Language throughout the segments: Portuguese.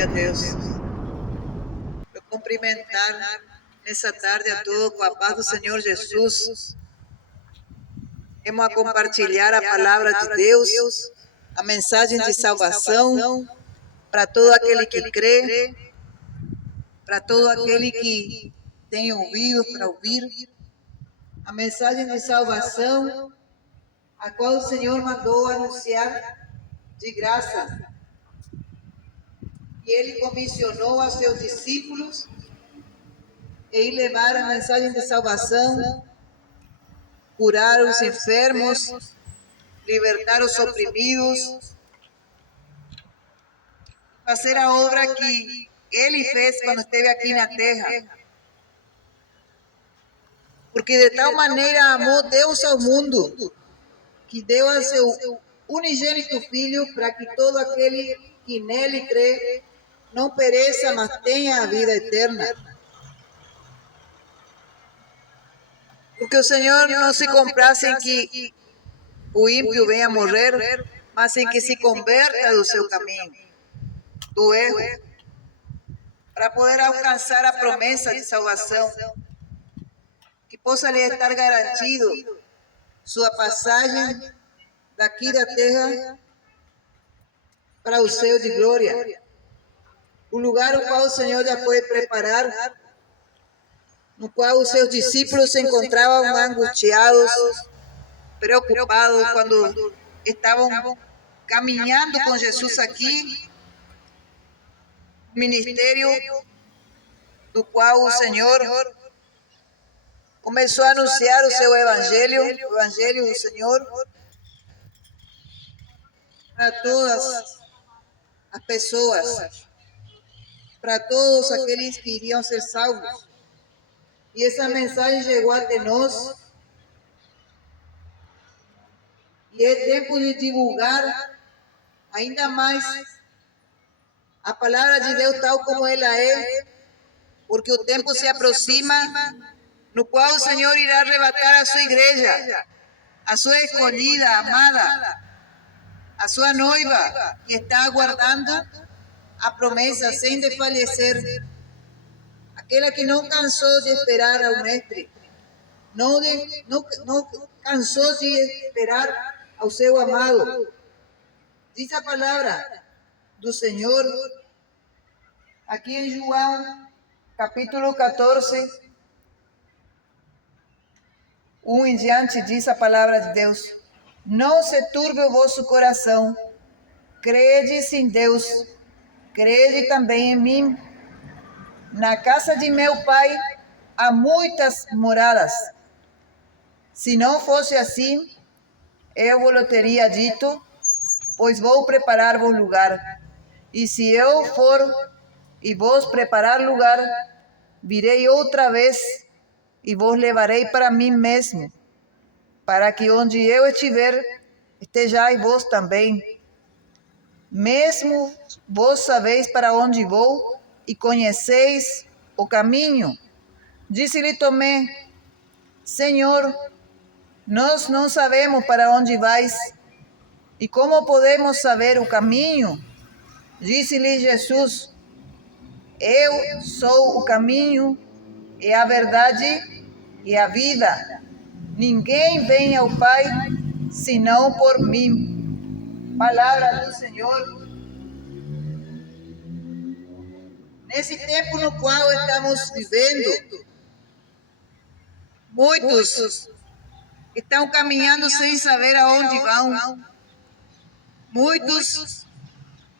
Glória a Deus. Eu cumprimentar nessa tarde a todos com a paz do Senhor Jesus. Vamos a compartilhar a palavra de Deus, a mensagem de salvação para todo aquele que crê, para todo aquele que tem ouvido para ouvir. A mensagem de salvação, a qual o Senhor mandou anunciar de graça. E Ele comissionou a seus discípulos e levar a mensagem de salvação, curar os enfermos, libertar os oprimidos, fazer a obra que Ele fez quando esteve aqui na terra. Porque de tal maneira amou Deus ao mundo, que deu a seu unigênito Filho, para que todo aquele que nele crê não pereça, mas tenha a vida eterna. Porque o Senhor não se comprasse em que o ímpio venha a morrer, mas em que se converta do seu caminho, do erro, para poder alcançar a promessa de salvação, que possa lhe estar garantido sua passagem daqui da terra para o céu de glória, o lugar o qual o Senhor já foi preparar, no qual os seus discípulos se encontravam angustiados, preocupados quando estavam caminhando com Jesus aqui, ministério do qual o Senhor começou a anunciar o seu evangelho, o evangelho do Senhor, para todas as pessoas, para todos aqueles que iriam ser salvos. E essa mensagem chegou até nós. E é tempo de divulgar ainda mais a palavra de Deus tal como ela é, porque o tempo se aproxima, no qual o Senhor irá arrebatar a sua igreja, a sua escolhida, amada, a sua noiva, que está aguardando a promessa sem desfalecer, aquela que não cansou de esperar ao Mestre, não cansou de esperar ao seu amado. Diz a palavra do Senhor aqui em João, capítulo 14, 1 em diante, diz a palavra de Deus: não se turbe o vosso coração, credes em Deus, crede também em mim. Na casa de meu pai há muitas moradas. Se não fosse assim, eu vos teria dito, pois vou preparar-vos lugar. E se eu for e vos preparar lugar, virei outra vez e vos levarei para mim mesmo, para que onde eu estiver, estejais vós também. Mesmo vós sabeis para onde vou e conheceis o caminho. Disse-lhe Tomé: Senhor, nós não sabemos para onde vais, e como podemos saber o caminho? Disse-lhe Jesus: eu sou o caminho, e a verdade e a vida. Ninguém vem ao Pai senão por mim. Palavra do Senhor. Nesse tempo no qual estamos vivendo, muitos estão caminhando sem saber aonde vão. Muitos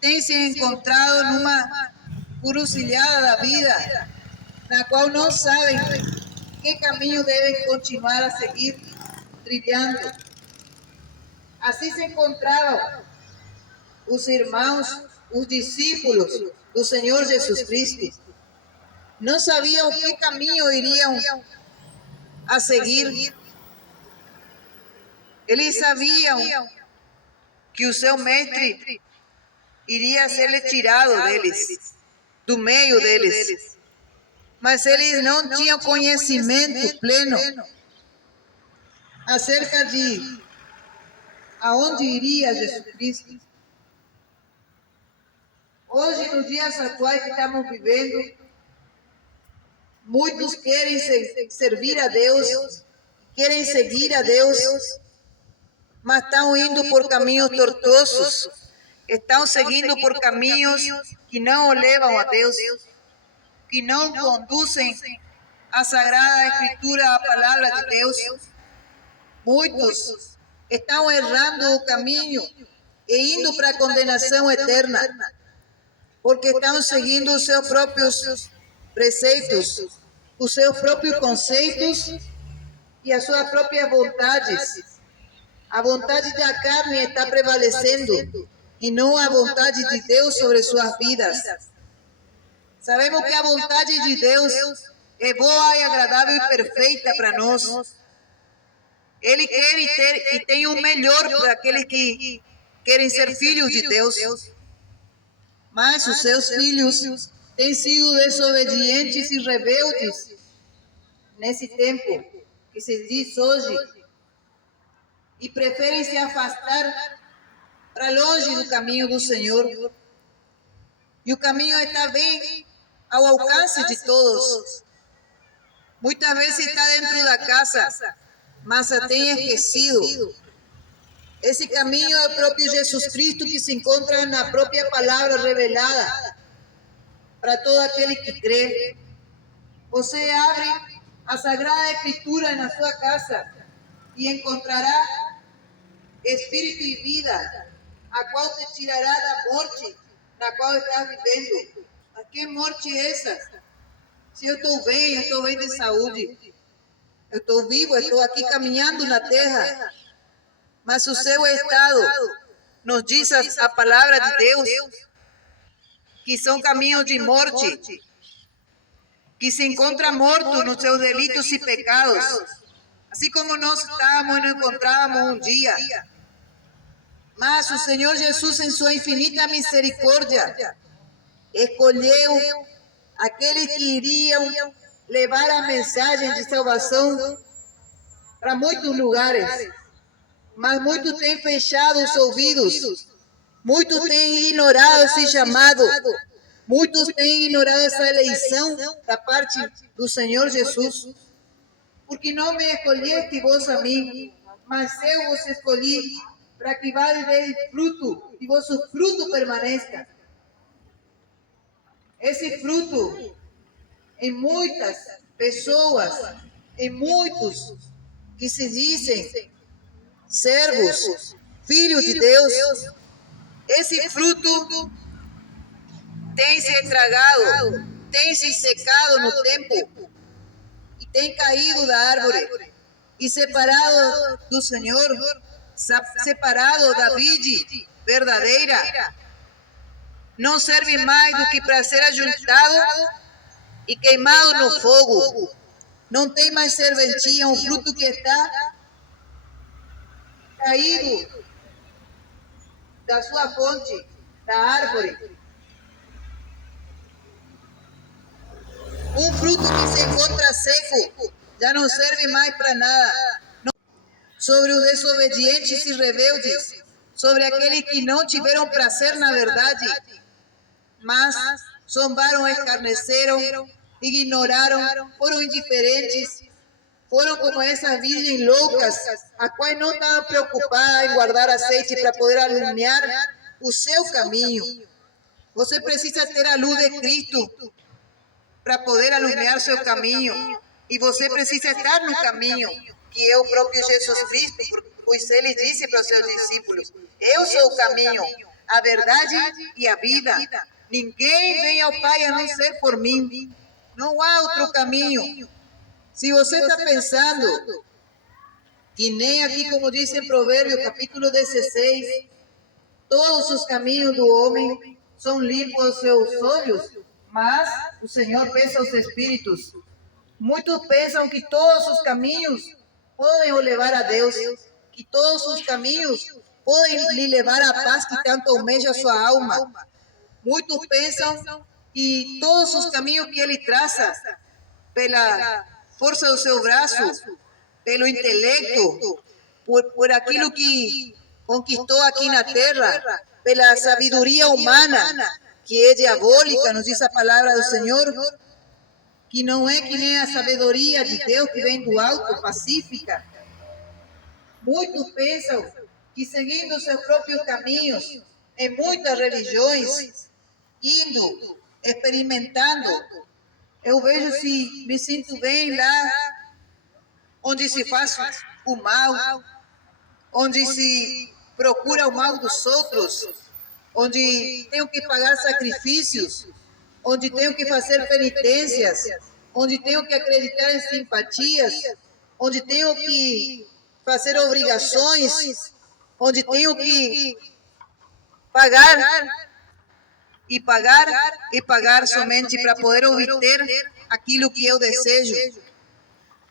têm se encontrado numa encruzilhada da vida, na qual não sabem que caminho devem continuar a seguir trilhando. Assim se encontravam os irmãos, os discípulos do Senhor Jesus Cristo. Não sabiam que caminho iriam a seguir. Eles sabiam que o seu mestre iria ser tirado deles, do meio deles. Mas eles não tinham conhecimento pleno acerca de aonde iria Jesus Cristo. Hoje, nos dias atuais que estamos vivendo, muitos querem servir a Deus, querem seguir a Deus, mas estão indo por caminhos tortuosos, estão seguindo por caminhos que não o levam a Deus, que não conduzem a Sagrada Escritura, a palavra de Deus. Muitos estão errando o caminho e indo para a condenação eterna, porque estão seguindo os seus próprios preceitos, os seus próprios conceitos e as suas próprias vontades. A vontade da carne está prevalecendo e não a vontade de Deus sobre suas vidas. Sabemos que a vontade de Deus é boa e agradável e perfeita para nós. Ele quer e tem o melhor para aqueles que querem ser filhos de Deus. Mas os seus filhos têm sido desobedientes e rebeldes nesse tempo que se diz hoje, e preferem se afastar para longe do caminho do Senhor. E o caminho está bem ao alcance de todos. Muitas vezes está dentro da casa, mas a tem esquecido. Esse caminho é o próprio Jesus Cristo, que se encontra na própria palavra revelada para todo aquele que crê. Você abre a Sagrada Escritura na sua casa e encontrará espírito e vida, a qual te tirará da morte na qual estás vivendo. A que morte é essa? Se eu estou bem de saúde, eu estou vivo, estou aqui caminhando na terra, mas o seu estado, nos diz a palavra de Deus, que são caminhos de morte, que se encontra morto nos seus delitos e pecados, assim como nós estávamos e nos encontrávamos um dia. Mas o Senhor Jesus, em sua infinita misericórdia, escolheu aqueles que iriam levar a mensagem de salvação para muitos lugares. Mas muitos têm fechado os ouvidos, muitos têm ignorado esse chamado, muitos têm ignorado essa eleição da parte do Senhor Jesus. Porque não me escolheste vós a mim, mas eu vos escolhi para que vá dar fruto e vosso fruto permaneça. Esse fruto em muitas pessoas, em muitos que se dizem servos, filhos de Deus, esse fruto tem se estragado, tem se secado no tempo e tem caído da árvore e separado do Senhor, separado da vide verdadeira, não serve mais do que para ser ajuntado e queimado no fogo. Não tem mais serventia, um fruto que está caído da sua fonte, da árvore. Um fruto que se encontra seco, já não serve mais para nada. Sobre os desobedientes e rebeldes, sobre aqueles que não tiveram prazer na verdade, mas zombaram, escarneceram, ignoraram, foram indiferentes, foram como essas virgens loucas, a quais não estavam preocupadas em guardar azeite para poder alumiar o seu caminho. Você precisa ter a luz de Cristo para poder alumiar seu caminho, e você precisa estar no caminho, que é o próprio Jesus Cristo, pois ele disse para os seus discípulos: eu sou o caminho, a verdade e a vida. Ninguém vem ao Pai a não ser por mim. Não há outro caminho. Se você está pensando que nem aqui, como diz em Provérbios, capítulo 16, todos os caminhos do homem são limpos aos seus olhos, mas o Senhor pesa os espíritos. Muitos pensam que todos os caminhos podem o levar a Deus, que todos os caminhos podem lhe levar a paz que tanto almeja a sua alma. Muitos pensam que todos os caminhos que ele traça, pela força do seu braço, pelo intelecto, por aquilo que conquistou aqui na terra, pela sabedoria humana, que é diabólica, nos diz a palavra do Senhor, que não é que nem a sabedoria de Deus que vem do alto, pacífica. Muitos pensam que seguindo seus próprios caminhos, em muitas religiões, indo, experimentando, eu vejo se me sinto bem lá, onde se faz o mal, onde se procura o mal dos outros, onde tenho que pagar sacrifícios, onde tenho que fazer penitências, onde tenho que acreditar em simpatias, onde tenho que fazer obrigações, onde tenho que pagar e pagar e pagar somente para poder obter aquilo que eu desejo.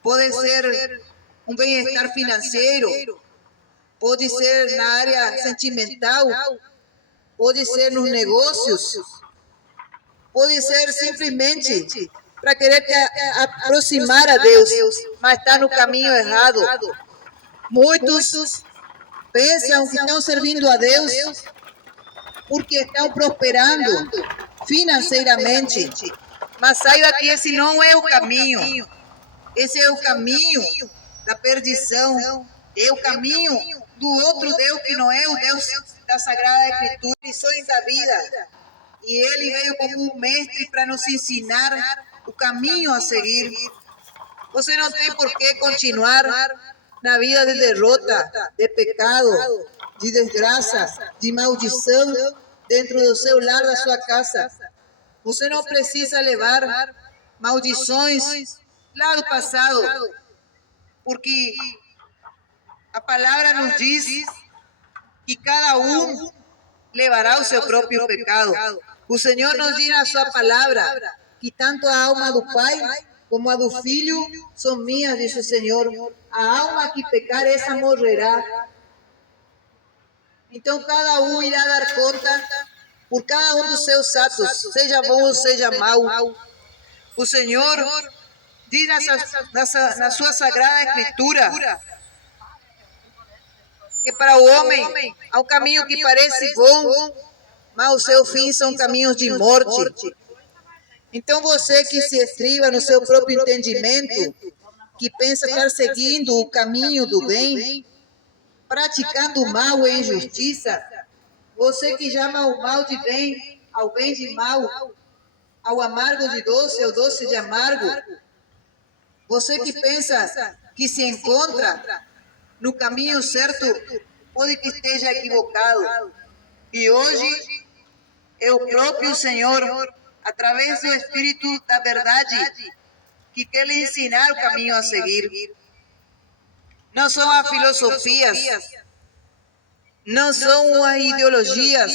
Pode ser um bem-estar financeiro, pode ser na área sentimental, pode ser nos negócios, pode ser simplesmente para querer te aproximar a Deus, mas está no caminho errado. Muitos pensam que estão servindo a Deus porque estão prosperando financeiramente, mas saiba que esse não é o caminho. Esse é o caminho da perdição, é o caminho do outro Deus que não é o Deus da Sagrada Escritura, lições da vida. E ele veio como um mestre para nos ensinar o caminho a seguir. Você não tem por que continuar na vida de derrota, de pecado, de desgraça, de maldição dentro do seu lar, da sua casa. Você não precisa levar maldições lá do passado, porque a palavra nos diz que cada um levará o seu próprio pecado. O Senhor nos diz na sua palavra que tanto a alma do Pai como a do Filho são minhas, diz o Senhor. A alma que pecar, essa morrerá. Então cada um irá dar conta por cada um dos seus atos, seja bom ou seja mau. O Senhor diz na sua Sagrada Escritura que para o homem há um caminho que parece bom, mas os seus fins são caminhos de morte. Então você que se estriba no seu próprio entendimento, que pensa estar seguindo o caminho do bem, praticando o mal e injustiça, você que chama o mal de bem, ao bem de mal, ao amargo de doce, ao doce de amargo, você que pensa que se encontra no caminho certo, pode que esteja equivocado. E hoje é o próprio Senhor, através do Espírito da verdade, que quer lhe ensinar o caminho a seguir. Não são as filosofias, não são as ideologias,